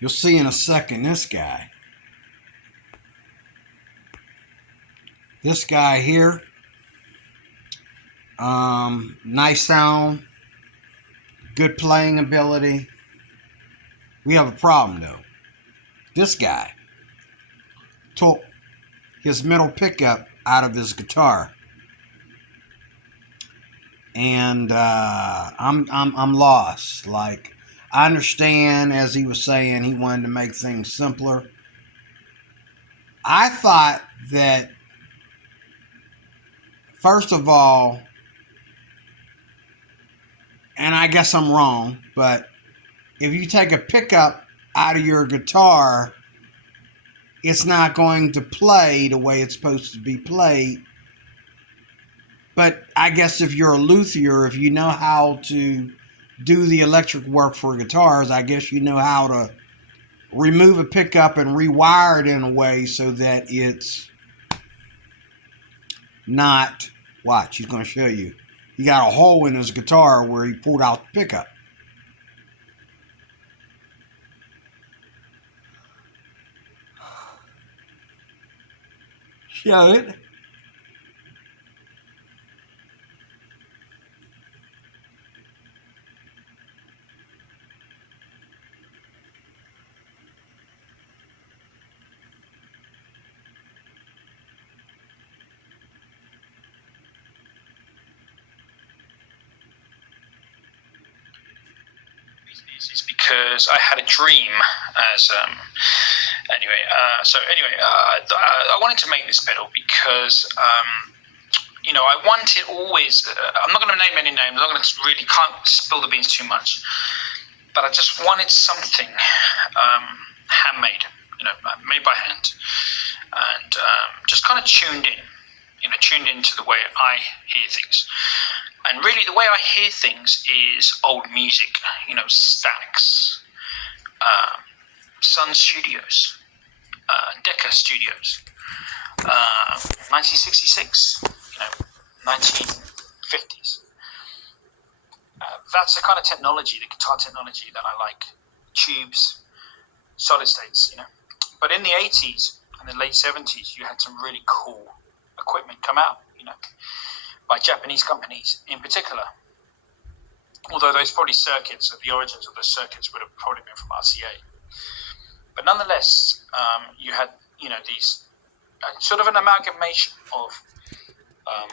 You'll see in a second this guy. This guy here, nice sound, good playing ability. We have a problem though. This guy took his middle pickup out of his guitar, and I'm lost. Like, I understand, as he was saying, he wanted to make things simpler. I thought that, first of all, and I guess I'm wrong, but if you take a pickup out of your guitar, it's not going to play the way it's supposed to be played. But I guess if you're a luthier, if you know how to do the electric work for guitars, I guess you know how to remove a pickup and rewire it in a way so that it's not, watch, he's going to show you. He got a hole in his guitar where he pulled out the pickup. Show it. Is because I had a dream as I wanted to make this pedal because I wanted always. I'm not going to name any names. I'm not going to really can't spill the beans too much, but I just wanted something handmade, made by hand, and just kind of tuned into the way I hear things. And really, the way I hear things is old music, Stax, Sun Studios, Decca Studios, 1966, 1950s. That's the kind of technology, the guitar technology that I like. Tubes, solid states, But in the 80s and the late 70s, you had some really cool equipment come out, by Japanese companies in particular. Although those probably circuits, the origins of those circuits would have probably been from RCA. But nonetheless, you had, these sort of an amalgamation of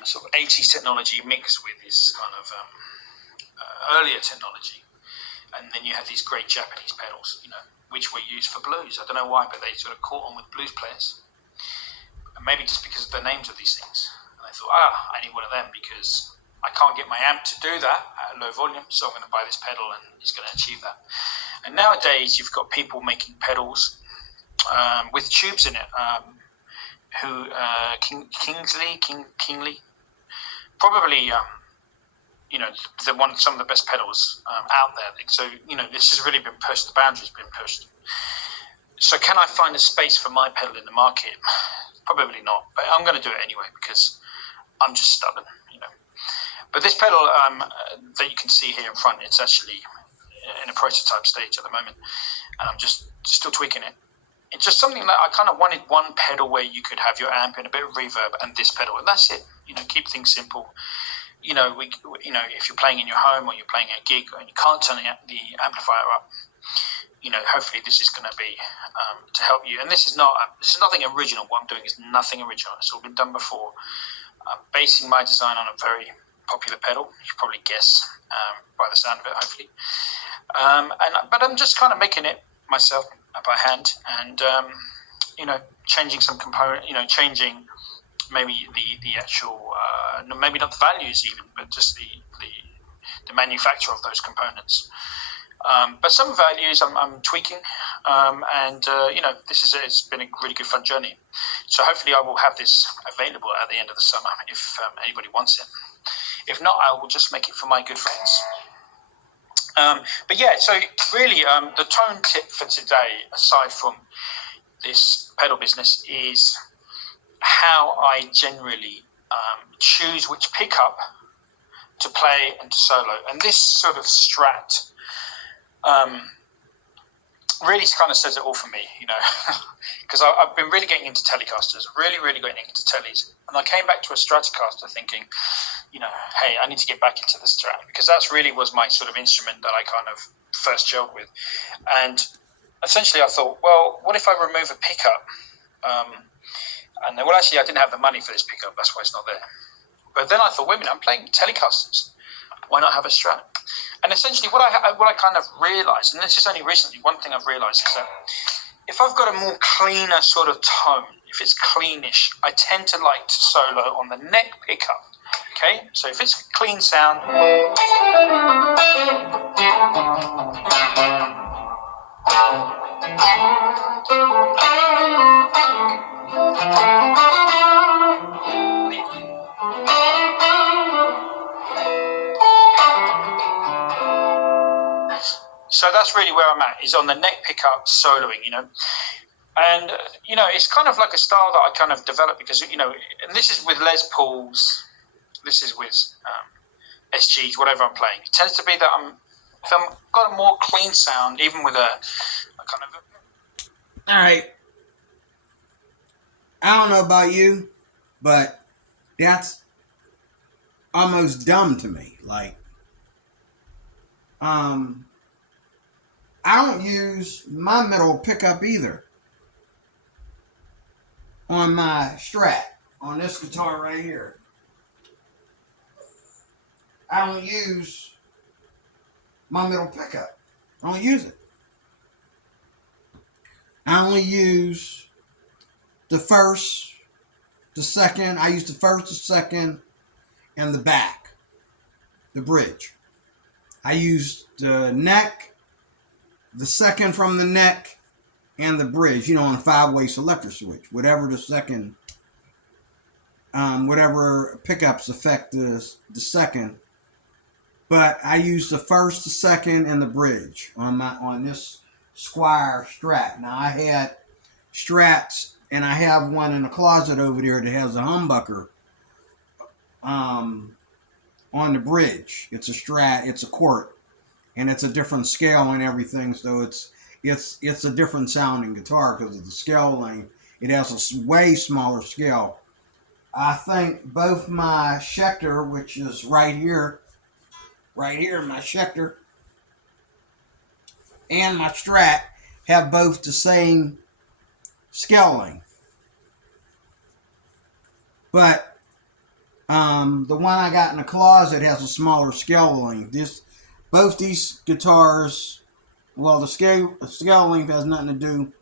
sort of 80s technology mixed with this kind of earlier technology. And then you had these great Japanese pedals, which were used for blues. I don't know why, but they sort of caught on with blues players. And maybe just because of the names of these things. I thought, I need one of them because I can't get my amp to do that at a low volume, so I'm going to buy this pedal and it's going to achieve that. And nowadays, you've got people making pedals with tubes in it. Kingsley, probably, some of the best pedals out there. So, this has really been pushed. The boundary's been pushed. So, can I find a space for my pedal in the market? Probably not, but I'm going to do it anyway because I'm just stubborn, But this pedal that you can see here in front, it's actually in a prototype stage at the moment, and I'm just still tweaking it. It's just something that I kind of wanted one pedal where you could have your amp and a bit of reverb and this pedal, and that's it. Keep things simple. If you're playing in your home or you're playing at a gig and you can't turn the amplifier up, hopefully this is going to be to help you. And this is nothing original. What I'm doing is nothing original. It's all been done before. I'm basing my design on a very popular pedal. You can probably guess by the sound of it, hopefully. But I'm just kind of making it myself by hand and, changing some component, changing maybe the actual, maybe not the values even, but just the manufacture of those components. But some values I'm tweaking, it's been a really good fun journey. So hopefully I will have this available at the end of the summer if anybody wants it. If not, I will just make it for my good friends. But yeah, so really the tone tip for today, aside from this pedal business, is how I generally choose which pickup to play and to solo. And this sort of Strat really kind of says it all for me, you know, because I've been really getting into Telecasters, really getting into tellies, and I came back to a Stratocaster thinking, you know, hey, I need to get back into the Strat, because that's really was my sort of instrument that I kind of first gelled with. And essentially I thought, well, what if I remove a pickup? And well, actually, I didn't have the money for this pickup, that's why it's not there. But then I thought, wait a minute, I'm playing Telecasters. Why not have a Strat? And essentially, what I kind of realised, and this is only recently, one thing I've realised is that if I've got a more cleaner sort of tone, if it's cleanish, I tend to like to solo on the neck pickup. Okay, so if it's a clean sound. So that's really where I'm at, is on the neck pickup soloing, you know. And, you know, it's kind of like a style that I kind of developed because, you know, and this is with Les Pauls, this is with SGs, whatever I'm playing. It tends to be that if I've got a more clean sound, even with a kind of... All right. I don't know about you, but that's almost dumb to me. Like, I don't use my middle pickup either on my Strat, on this guitar right here. I don't use my middle pickup. I don't use it. I only use the first, the second. I use the first, the second, and the back, the bridge. I use the neck, the second from the neck, and the bridge, you know, on a 5-way selector switch. Whatever the second, whatever pickups affect the second. But I use the first, the second, and the bridge on this Squier Strat. Now I had Strats, and I have one in the closet over there that has a humbucker on the bridge. It's a Strat, it's a quart, and it's a different scale and everything. So it's a different sounding guitar because of the scale length. It has a way smaller scale. I think both my Schecter, which is right here, my Schecter, and my Strat have both the same scale length. But the one I got in the closet has a smaller scale length. Both these guitars, well, the scale length has nothing to do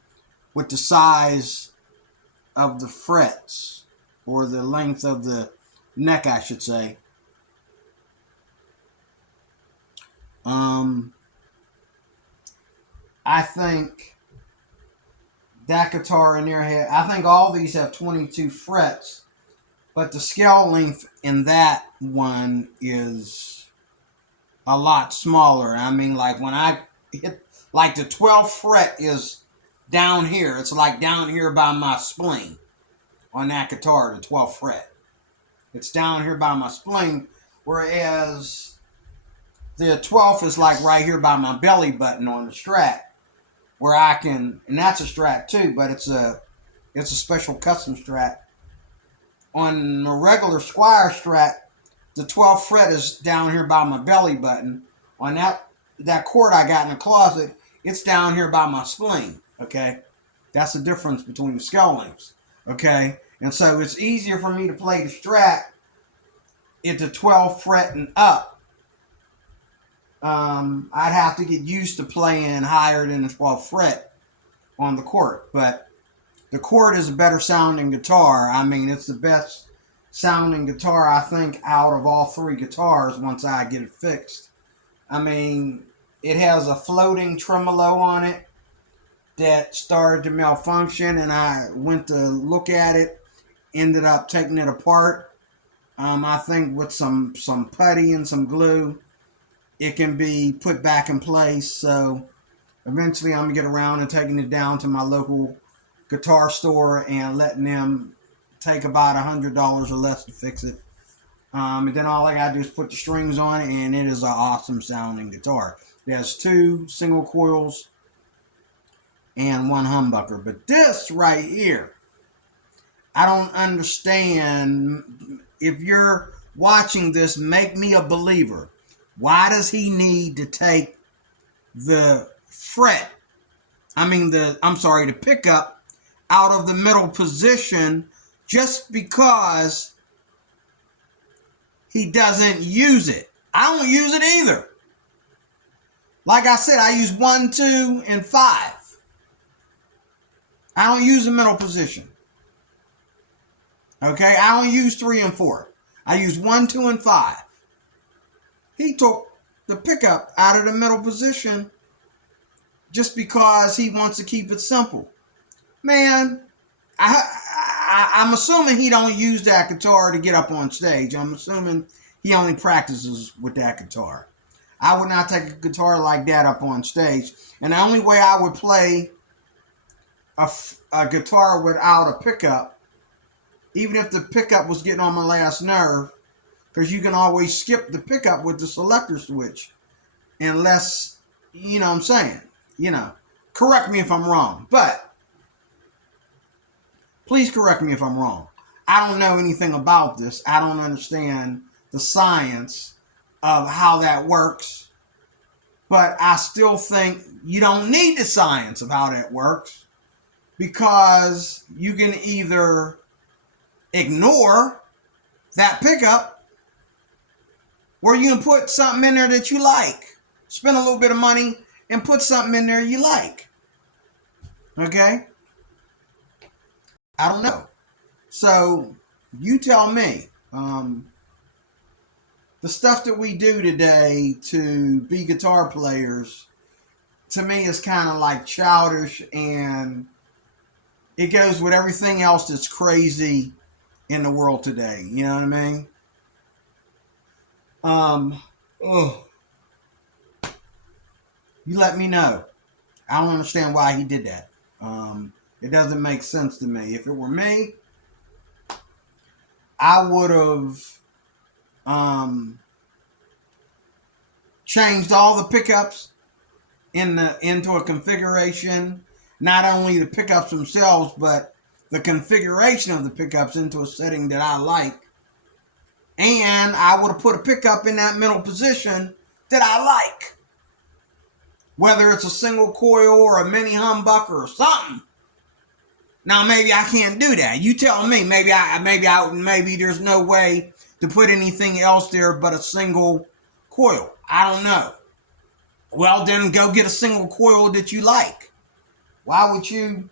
with the size of the frets, or the length of the neck, I should say. I think that guitar in there I think all these have 22 frets, but the scale length in that one is a lot smaller. I mean, like when I hit, like the 12th fret is down here. It's like down here by my spleen on that guitar, the 12th fret. It's down here by my spleen, whereas the 12th is like right here by my belly button on the Strat, where I can, and that's a Strat too, but it's a special custom Strat. On the regular Squier Strat, the 12th fret is down here by my belly button. On that chord I got in the closet, it's down here by my spleen. Okay, that's the difference between the scale lengths. Okay, and so it's easier for me to play the Strat at the 12th fret and up. I'd have to get used to playing higher than the 12th fret on the chord, but the chord is a better sounding guitar. I mean, it's the best sounding guitar, I think, out of all three guitars once I get it fixed. I mean, it has a floating tremolo on it that started to malfunction, and I went to look at it, ended up taking it apart. I think with some putty and some glue, it can be put back in place. So eventually I'm going to get around and taking it down to my local guitar store and letting them take about $100 or less to fix it. And then all I got to do is put the strings on it, and it is an awesome sounding guitar. It has 2 single coils and one humbucker. But this right here, I don't understand. If you're watching this, make me a believer. Why does he need to take the the pickup out of the middle position just because he doesn't use it? I don't use it either. Like I said, I use 1, 2, and 5. I don't use the middle position. Okay, I don't use 3 and 4. I use 1, 2, and 5. He took the pickup out of the middle position just because he wants to keep it simple. Man, I'm assuming he don't use that guitar to get up on stage. I'm assuming he only practices with that guitar. I would not take a guitar like that up on stage. And the only way I would play a guitar without a pickup, even if the pickup was getting on my last nerve, because you can always skip the pickup with the selector switch, unless, you know what I'm saying, correct me if I'm wrong, but please correct me if I'm wrong. I don't know anything about this. I don't understand the science of how that works, but I still think you don't need the science of how that works, because you can either ignore that pickup, or you can put something in there that you like. Spend a little bit of money and put something in there you like. Okay? I don't know. So, you tell me. The stuff that we do today to be guitar players, to me, is kind of like childish, and it goes with everything else that's crazy in the world today. You know what I mean? You let me know. I don't understand why he did that. It doesn't make sense to me. If it were me, I would have changed all the pickups into a configuration. Not only the pickups themselves, but the configuration of the pickups into a setting that I like. And I would have put a pickup in that middle position that I like. Whether it's a single coil or a mini humbucker or something. Now maybe I can't do that. You tell me. Maybe there's no way to put anything else there but a single coil. I don't know. Well, then go get a single coil that you like. Why would you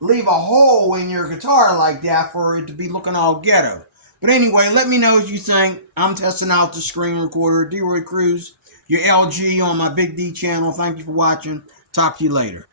leave a hole in your guitar like that for it to be looking all ghetto? But anyway, let me know what you think. I'm testing out the screen recorder. D-Roy Cruz, your LG on my Big D channel. Thank you for watching. Talk to you later.